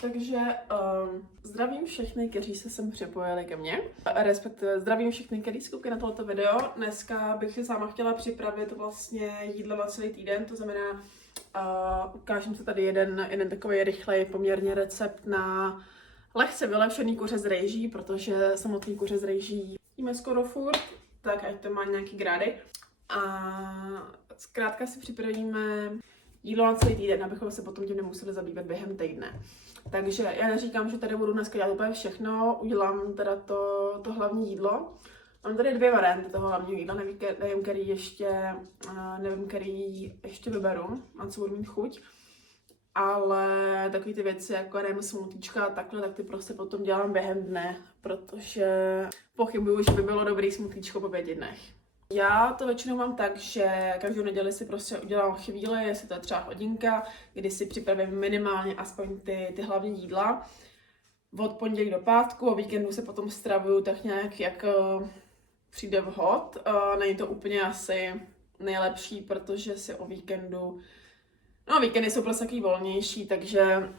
Takže zdravím všechny, kteří se sem připojili ke mně, respektive zdravím všechny, kteří zkoukli na tohoto video. Dneska bych si sama chtěla připravit vlastně jídlo na celý týden, to znamená, ukážem se tady jeden takový rychlej poměrně recept na lehce vylepšený kuře z rejží, protože samotný kuře z rejží jíme skoro furt, tak ať to má nějaký grády. A zkrátka si připravíme jídlo na celý týden, abychom se potom tím nemuseli zabývat během týdne. Takže já neříkám, že tady budu dneska dělat úplně všechno, udělám teda to hlavní jídlo. Mám tady dvě varianty toho hlavního jídla, nevím, který ještě vyberu, na co budu mít chuť. Ale takové ty věci, jako nevím, smutíčka a takhle, tak ty prostě potom dělám během dne, protože pochybuju, že by bylo dobrý smutíčko po 5 dnech. Já to většinou mám tak, že každou neděli si prostě udělám chvíli, jestli to je třeba hodinka, kdy si připravím minimálně aspoň ty hlavní jídla. Od pondělí do pátku, o víkendu se potom stravuju tak nějak, jak přijde vhod. Není to úplně asi nejlepší, protože si o víkendu... No, víkendy jsou prostě takový volnější, takže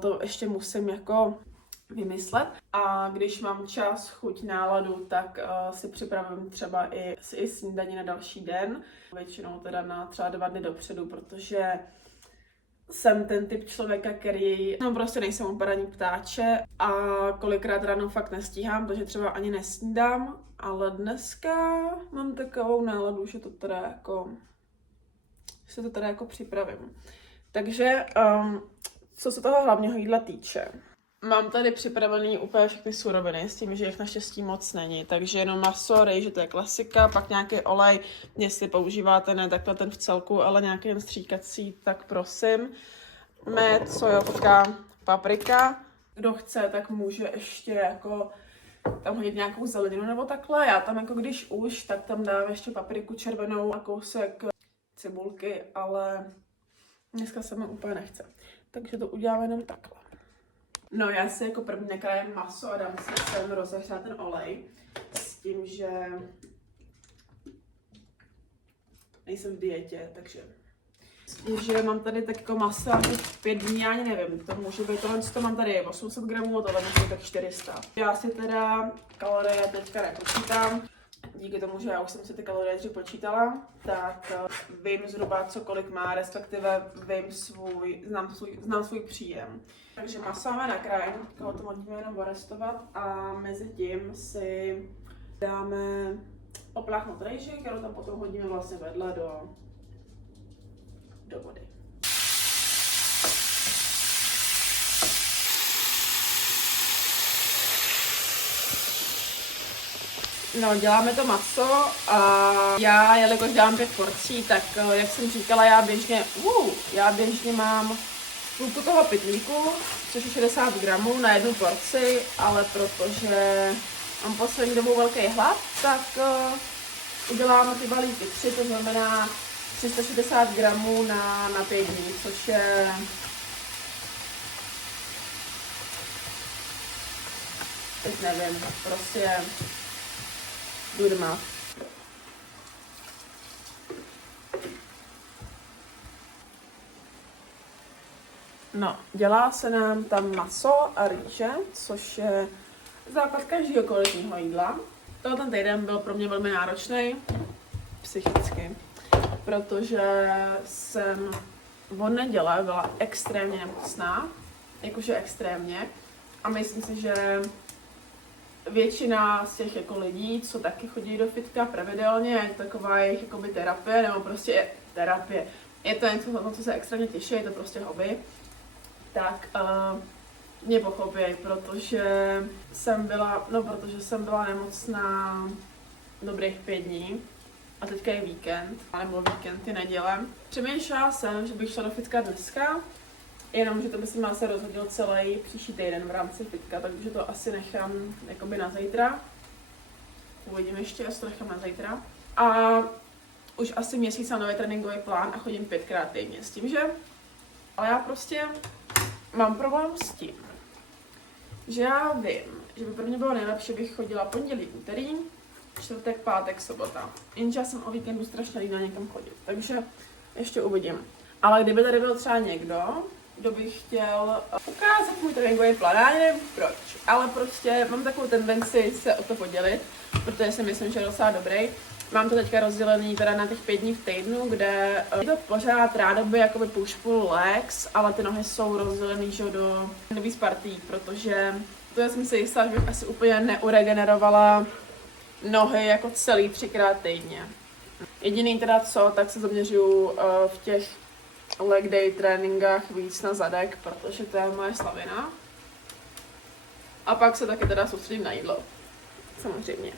to ještě musím jako vymyslet. A když mám čas, chuť, náladu, tak si připravím třeba i snídaní na další den. Většinou teda na třeba 2 dny dopředu, protože jsem ten typ člověka, který prostě nejsem úplně ptáče a kolikrát ráno fakt nestíhám, takže třeba ani nesnídám, ale dneska mám takovou náladu, že to teda jako připravím. Takže co se toho hlavního jídla týče, mám tady připravený úplně všechny suroviny, s tím, že jich naštěstí moc není, takže jenom maso, rejže, to je klasika, pak nějaký olej, jestli používáte, ne takhle ten v celku, ale nějaký jen stříkací, tak prosím. Med, sojovka, paprika. Kdo chce, tak může ještě jako tam hodit nějakou zeleninu nebo takhle. Já tam jako když už, tak tam dám ještě papriku červenou a kousek cibulky, ale dneska se mi úplně nechce. Takže to uděláme jenom takhle. No, já si jako první nakrájím maso a dám si sem rozehřát ten olej. S tím, že nejsem v dietě, takže... S tím, že mám tady tak jako maso 5 dní, já ani nevím, to může být tohle, co to mám tady 800 gramů, tohle může být tak 400. Já si teda kalorie teďka nepočítám. Díky tomu, že já už jsem si ty kalorie dřív počítala, tak vím zhruba, co kolik má, respektive znám svůj příjem. Takže maso máme nakrájen, o tom hodíme jenom orestovat a mezi tím si dáme opláchnout rejži, kterou tam potom hodíme vlastně vedle do vody. No, děláme to maso a já, jelikož dám 5 porcí, tak jak jsem říkala, já běžně mám půlku toho pytlíku, což je 60 gramů na 1 porci, ale protože mám poslední dobou velký hlad, tak udělám ty balíky 3, to znamená 360 gramů na 5 dní, což je... Teď nevím, prostě... Durma. No, dělá se nám tam maso a rýže, což je základ každého kvalitního jídla. Ten týden byl pro mě velmi náročný, psychicky, protože jsem od neděle byla extrémně nemocná, jakože extrémně, a myslím si, že většina z těch jako lidí, co taky chodí do fitka pravidelně, je to taková jejich jakoby terapie, nebo prostě je terapie. Je to něco, na co se extrémně těší, je to prostě hobby. Tak mě pochopí, protože jsem byla nemocná dobrých 5 dní. A teďka je víkend, nebo víkend je neděle. Přemýšlela jsem, že bych šla do fitka dneska, jenomže to by se se rozhodil celý příští týden v rámci fitka, takže to asi nechám jakoby na zítra. Uvidím ještě, jestli to nechám na zítra. A už asi měsíc mám nový tréninkový plán a chodím 5krát týdně s tím, že... Ale já prostě mám problém s tím, že já vím, že by pro mě bylo nejlepší, bych chodila pondělí, úterý, čtvrtek, pátek, sobota. Jenže já jsem o víkendu strašně líná někam chodit, takže ještě uvidím. Ale kdyby tady byl třeba někdo, kdo by chtěl ukázat můj tréninkový plán, já nevím proč, ale prostě mám takovou tendenci se o to podělit, protože si myslím, že je docela dobrý. Mám to teďka rozdělený teda na těch 5 dní v týdnu, kde je to pořád rádoby jakoby push-pull legs, ale ty nohy jsou rozdělený že do víc partí, protože to já jsem si jistá, že bych asi úplně neuregenerovala nohy jako celý 3krát týdně. Jediný teda co, tak se zaměřuju v těch leg day tréninkách víc na zadek, protože to je moje slavina. A pak se taky teda soustředím na jídlo. Samozřejmě.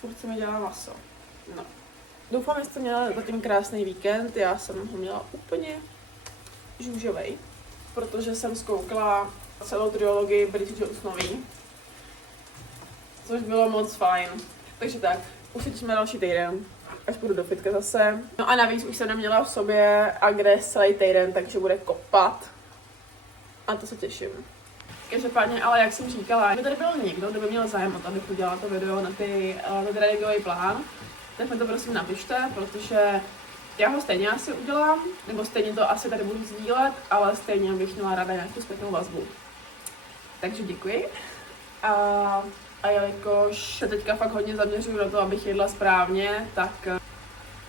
Furt se mi dělá maso. No. Doufám, že jste měli zatím krásný víkend. Já jsem ho měla úplně žůžovej, protože jsem zkoukla celou triologii Bridget Jones nový, což bylo moc fajn. Takže tak, už se těšíme další týden, až půjdu do fitka zase. No a navíc už jsem neměla v sobě agres celý týden, takže bude kopat. A to se těším. Každopádně, ale jak jsem říkala, kdyby tady byl někdo, kdo by měl zájem o to, abych udělala to video na ty tréninkový plán, tak mi to prosím napište, protože já ho stejně asi udělám, nebo stejně to asi tady budu sdílet, ale stejně bych měla ráda nějakou zpětnou vazbu. Takže děkuji. A jelikož se teďka fakt hodně zaměřuju na to, abych jedla správně, tak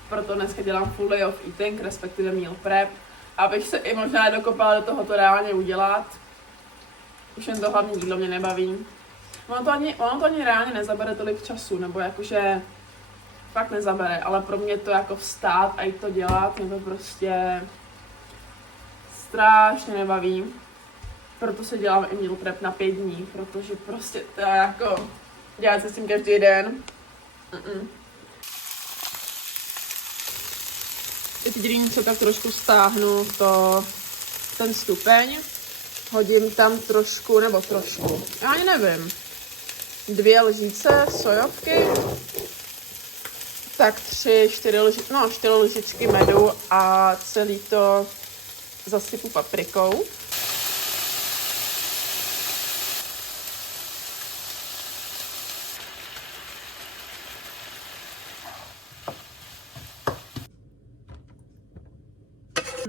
proto dneska dělám full day of eating, respektive meal prep, abych se i možná dokopala do toho to reálně udělat. Už jen to hlavně jídlo mě nebaví. Ono to ani reálně nezabere tolik času, nebo jakože fakt nezabere, ale pro mě to jako vstát a jít to dělat, mě to prostě strašně nebaví. Proto se dělám i meal prep na 5 dní, protože prostě to je jako dělat se s tím každý den. Teď jediný, co tak trošku stáhnu ten stupeň, hodím tam trošku, já ani nevím, 2 lžíce sojovky, tak 4 lžičky medu a celý to zasypu paprikou.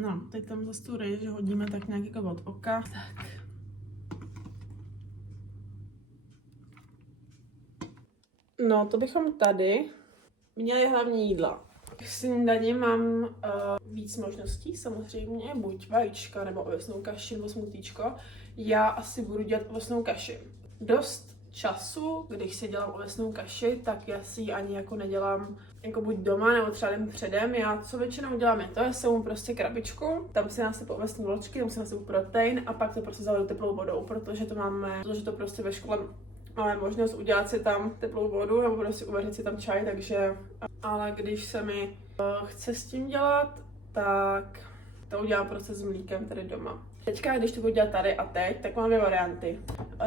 No, teď tam zase tu rýži hodíme tak nějak jako od oka. Tak. No, to bychom tady měli hlavní jídla. K snídani mám víc možností samozřejmě, buď vajíčka nebo ovesnou kaši nebo smutíčko. Já asi budu dělat ovesnou kaši. Dost času, když si dělám ovesnou kaši, tak já si ji ani jako nedělám jako buď doma nebo třeba den předem. Já co většinou dělám je to, já si prostě krabičku, tam si nasypu ovesní vločky, tam si nasypu protein a pak to prostě zaliju teplou vodou, protože to prostě ve škole máme možnost udělat si tam teplou vodu nebo prostě uvařit si tam čaj, takže ale když se mi chce s tím dělat, tak to udělám prostě s mlíkem tady doma. Teďka, když to budu dělat tady a teď, tak mám 2 varianty.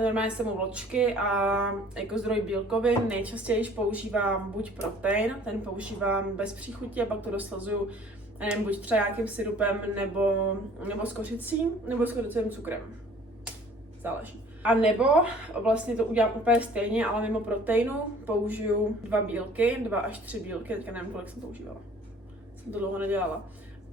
Normálně jsem u vločky a jako zdroj bílkovin nejčastěji používám buď protein, ten používám bez příchutí a pak to doslazuju, nevím, buď třeba nějakým syrupem nebo s kořicí, nebo s kořicovým cukrem. Záleží. A nebo vlastně to udělám úplně stejně, ale mimo proteinu použiju 2 bílky, 2 až 3 bílky, teďka nevím, kolik jsem používala. Jsem to dlouho nedělala.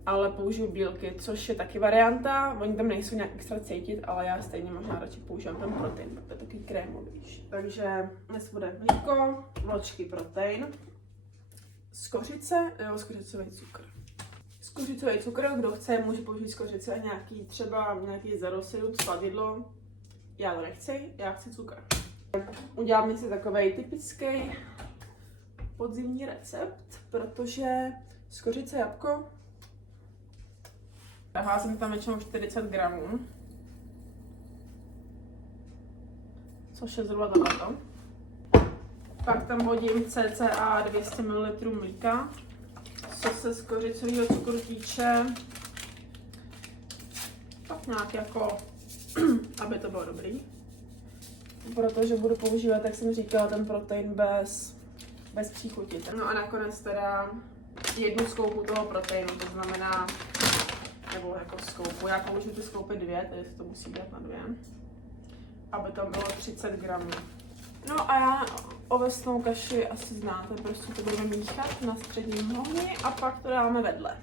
Ale použiju bílky, což je taky varianta. Oni tam nejsou nějak extra cítit, ale já stejně možná radši používám ten protein, protože je takový krémový. Takže dnes bude mlíko, vločky, protein, z kořice nebo z kořicový cukr. Z kořicový cukr, kdo chce, může použít z kořice nějaký zero syrup, sladidlo. Já to nechci, já chci cukr. Uděláme si takový typický podzimní recept, protože z kořice jabko házím tam většinou 40 gramů, což je zhruba tohleto. Pak tam hodím cca 200 ml mlíka, co se z kořicového cukru týče, tak nějak jako, aby to bylo dobrý. Protože budu používat, jak jsem říkala, ten protein bez příchuti. No a nakonec teda 1 skoupu toho proteinu, to znamená, nebo jako skoupu. Já použiju ty skoupy 2, tedy se to musí dát na 2, aby tam bylo 30 gramů. No a já ovesnou kaši asi znáte, prostě to budeme míchat na středním ohni a pak to dáme vedle.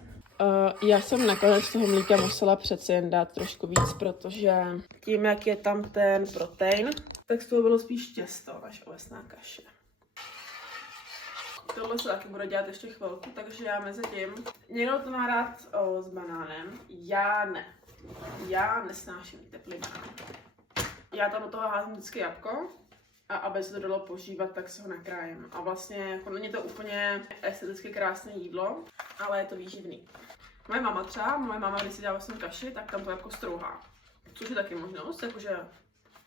Já jsem nakonec toho mlíka musela přece jen dát trošku víc, protože tím, jak je tam ten protein, tak z toho bylo spíš těsto než ovesná kaše. Tohle se taky bude dělat ještě chvilku, takže já mezi tím. Někdo to má rád s banánem, já ne. Já nesnáším teplý banán. Já tam do toho házím vždycky jabko a aby se to dalo požívat, tak se ho nakrájím. A vlastně jako není to úplně esteticky krásné jídlo, ale je to výživný. Moje máma, když si dělá ovesnou kaši, tak tam to jabko strouhá. Což je taky možnost, jakože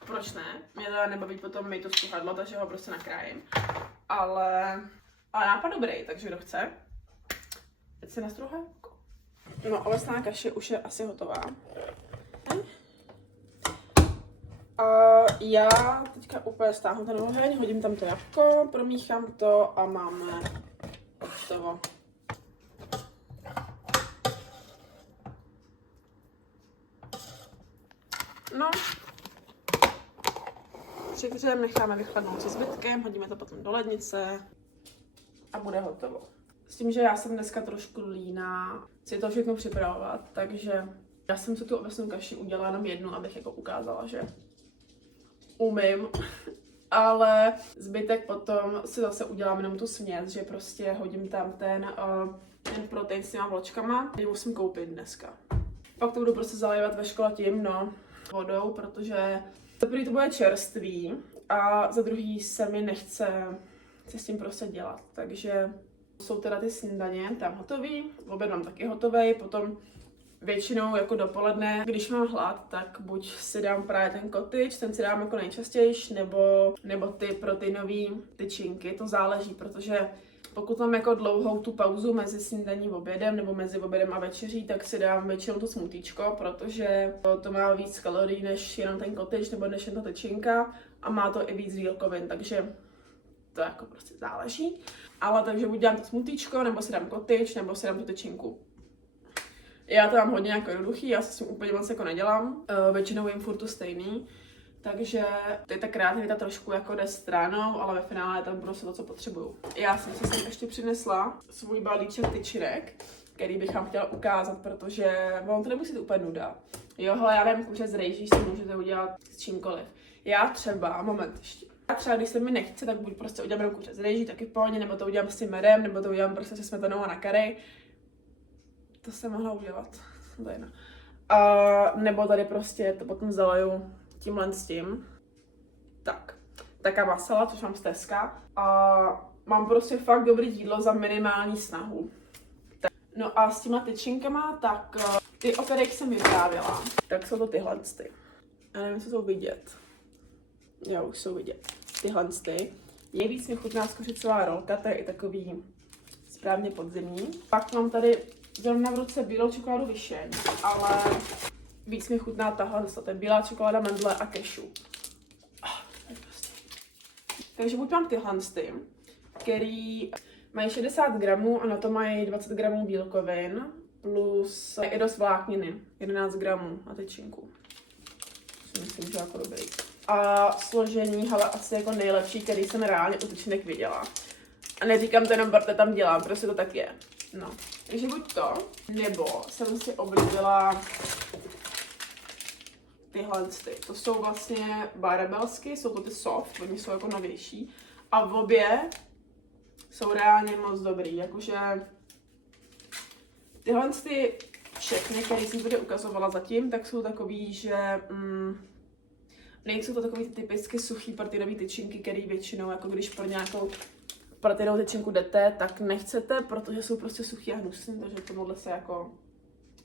proč ne? Mě to nebaví potom mít to stuhadlo, takže ho prostě nakrájím. Ale nápad dobrý, takže kdo chce, teď se nastrouhá jabko. No, ovesná kaše už je asi hotová. A já teďka úplně stáhnu ten oheň, hodím tam to jabko, promíchám to a máme hotovo. No, přihřejeme, necháme vychladnout se zbytkem, hodíme to potom do lednice a bude hotovo. S tím, že já jsem dneska trošku líná si to všechno připravovat, takže já jsem si tu ovesnou kaši udělala jenom jednu, abych jako ukázala, že umím. Ale zbytek potom si zase udělám jenom tu směs, že prostě hodím tam ten protein s těma vločkama, který musím koupit dneska. Pak to budu prostě zalévat ve škole tím, no, vodou, protože za první to bude čerstvý a za druhý se mi nechce s tím prostě dělat. Takže jsou teda ty snídaně tam hotový, oběd mám taky hotový, potom většinou jako dopoledne, když mám hlad, tak buď si dám právě ten cottage, ten si dám jako nejčastěji, nebo ty proteinové tyčinky, to záleží, protože pokud mám jako dlouhou tu pauzu mezi snídaní a obědem, nebo mezi obědem a večeří, tak si dám většinou to smutíčko, protože to má víc kalorií než jenom ten cottage, nebo než jen ta tyčinka a má to i víc bílkovin, takže to jako prostě záleží. Ale takže buď dám to smutíčko, nebo si dám cottage, nebo si dám tu tyčinku. Já to mám hodně jako jednoduchý, já se s tím úplně moc jako nedělám, většinou jim furt to stejný, takže ta kreativita trošku jako jde stranou, ale ve finále je tam prostě to, co potřebuju. Já jsem si sem ještě přinesla svůj balíček tyčinek, který bych vám chtěla ukázat, protože vám to nemusíte úplně nuda. Jo, hele, já vím, kuře z rejží si můžete udělat s čímkoliv. Já třeba, když se mi nechce, tak buď prostě udělám kuře z rejží, taky v pohodě, nebo to udělám s tím medem, nebo to udělám prostě se smetanou a na curry. To jsem mohla udělat, to je jedno. Nebo tady prostě to potom zaleju tímhle s tím. Tak, taká masala, což mám z Teska. A mám prostě fakt dobrý jídlo za minimální snahu. Tak. No a s těma tyčinkama, tak ty, o kterých jsem vyprávěla, tak jsou to tyhle. Já nevím, co jsou vidět. Jo, už jsou vidět. Tyhle. Nejvíc mi chutná skořicová rolka, to je i takový správně podzimní. Pak mám tady zrovna v ruce bílou čokoládu Vyšeň, ale víc mi chutná tahle, to je bílá čokoláda, mandle a cashew. Takže buď mám tyhle, který mají 60 gramů a na to mají 20 gramů bílkovin, plus i dost vlákniny, 11 gramů na tyčinku. Myslím, že jako dobrý. A složení, hele, asi jako nejlepší, který jsem reálně u tyčinek viděla. A neříkám to jenom, protože tam dělám, prostě to tak je. No, takže buď to, nebo jsem si oblíbila tyhle. To jsou vlastně Barebelsky, jsou to ty soft, oni jsou jako novější. A v obě jsou reálně moc dobrý, jakože tyhle všechny, které jsem tady ukazovala zatím, tak jsou takový, že nejsou to takový typicky suchý proteinový tyčinky, který většinou, jako když pro nějakou proteinovou tyčinku jdete, tak nechcete, protože jsou prostě suchý a hnusný, takže tomuhle se jako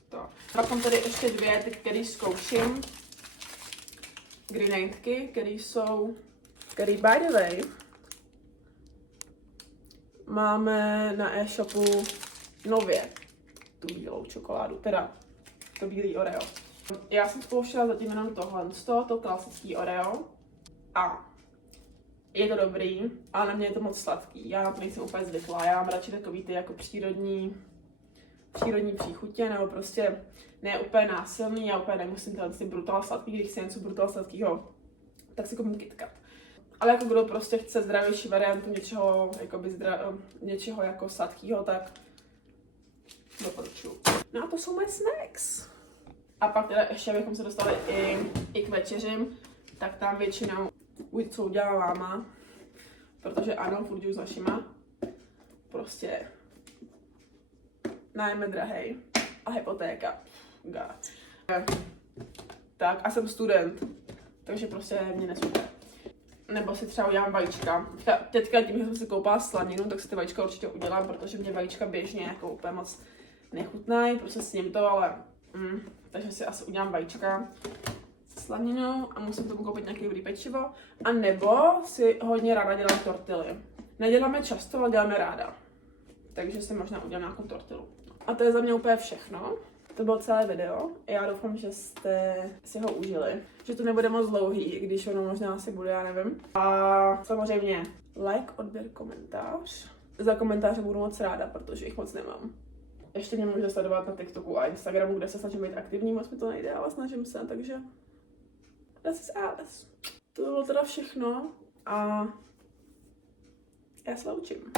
to. Pak mám tady ještě dvě, ty, které zkouším. Grenadky, který by the way máme na e-shopu nově tu bílou čokoládu, teda to bílý Oreo. Já jsem zkoušela zatím jenom tohle, to klasický Oreo a je to dobrý, ale na mě je to moc sladký. Já na to nejsem úplně zvyklá, já mám radši takový ty jako přírodní příchutě, nebo prostě ne úplně násilný, já úplně nemusím tenhle si brutál sladký, když chci něco brutál sladkýho, tak si koupím KitKat. Ale jako kdo prostě chce zdravější variantu něčeho jako sladkýho, tak Doporučuju. No a to jsou moje snacks. A pak teda ještě, abychom se dostali i k večeřím, tak tam většinou co udělá máma, protože ano, furt jdu s našima. Prostě nájem je drahej a hypotéka. God. Tak a jsem student, takže prostě mě nesmíte. Nebo si třeba udělám vajíčka. Teďka tím, že jsem si koupila slaninu, tak si ty vajíčka určitě udělám, protože mě vajíčka běžně jako úplně moc nechutnají, prostě s ním to, ale takže si asi udělám vajíčka s slaninou a musím tomu koupit nějaký dobrý pečivo. A nebo si hodně ráda dělám tortily. Neděláme často, ale děláme ráda. Takže si možná udělám nějakou tortilu. A to je za mě úplně všechno. To bylo celé video. Já doufám, že jste si ho užili. Že to nebude moc dlouhý, i když ono možná asi bude, já nevím. A samozřejmě like, odběr, komentář. Za komentáře budu moc ráda, protože jich moc nemám. Ještě mě můžete sledovat na TikToku a Instagramu, kde se snažím být aktivní, moc mi to nejde, ale snažím se, takže this is Alice. To bylo teda všechno a já se loučím.